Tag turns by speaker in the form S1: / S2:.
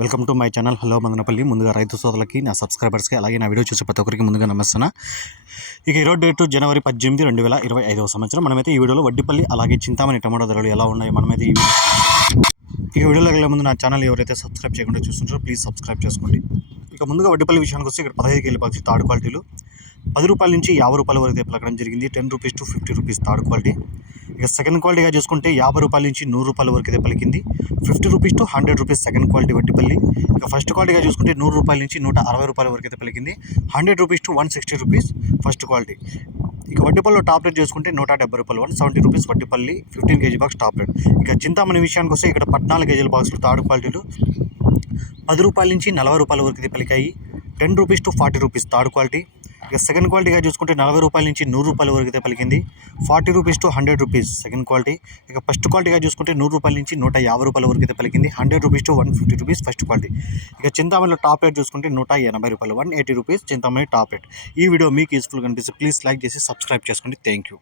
S1: Welcome to my channel. Hello Madanapalle. ముందుగా రైతు సోదరులకి నా సబ్స్క్రైబర్స్కి అలాగే నా వీడియో చూసే ప్రతి ఒక్కరికి ముందుగా నమస్తున్నా ఇక ఈరోజు డేటు జనవరి పద్దెనిమిది రెండు వేల ఇరవై ఐదవ సంవత్సరం. మనమైతే ఈ వీడియోలో వడ్డీపల్లి అలాగే చింతామణి టమాటో ధరలు ఎలా ఉన్నాయో మనమైతే ఈ వీడియో ఇక వీడియోలో వెళ్ళే ముందు నా ఛానల్ ఎవరైతే సబ్స్క్రైబ్ చేయకుండా చూస్తుంటారో ప్లీజ్ సబ్స్క్రైబ్ చేసుకోండి. ఇక ముందుగా వడ్డీపల్లి విషయానికి వస్తే ఇక్కడ పదహైదు కేజీ బాక్స్ థర్డ్ క్వాలిటీలు. పది రూపాయల నుంచి యాభై రూపాయల వరకు అయితే పలకడం జరిగింది. Ten rupees to fifty rupees third quality. ఇక సెకండ్ క్వాలిటీగా చూసుకుంటే యాభై రూపాయల నుంచి నూరు రూపాయల వరకు అయితే పలికింది. Fifty rupees to hundred rupees second quality Vaddipalli ఇక ఫస్ట్ క్వాలిటీగా చూసుకుంటే నూరు రూపాయల నుంచి నూట అరవై రూపాయల వరకు అయితే పలికింది. Hundred rupees to one sixty rupees first quality ఇక వడ్డిపల్లిలో టాప్ రేట్ చూసుకుంటే నూట డెబ్బై రూపాయలు one seventy rupees Vaddipalli fifteen KG box top rate ఇక చింతామణి విషయానికి వస్తే ఇక్కడ పద్నాలుగు కేజీల బాక్సులు థర్డ్ క్వాలిటీలు పది రూపాయల నుంచి నలభై రూపాయల వరకు అయితే పలికాయి. Ten rupees to forty rupees third quality ఇక సెకండ్ క్వాలిటీగా చూసుకుంటే నలభై రూపాయల నుంచి నూరు రూపాయల వరకు అయితే పలికింది. Forty rupees to hundred rupees second quality ఇక ఫస్ట్ క్వాలిటీగా చూసుకుంటే నూరు రూపాయల నుంచి నూట యాభై రూపాయల వరకు అయితే పలికింది. Hundred rupees to one fifty rupees first quality ఇక చింతామణిలో టాప్ రేట్ చూసుకుంటే నూట ఎనభై రూపాయలు one eighty rupees Chintamani top rate ఈ వీడియో మీకు యూస్ఫుల్ కనిపిస్తే ప్లీజ్ లైక్ చేసి సబ్స్క్రైబ్ చేసుకోండి. Thank you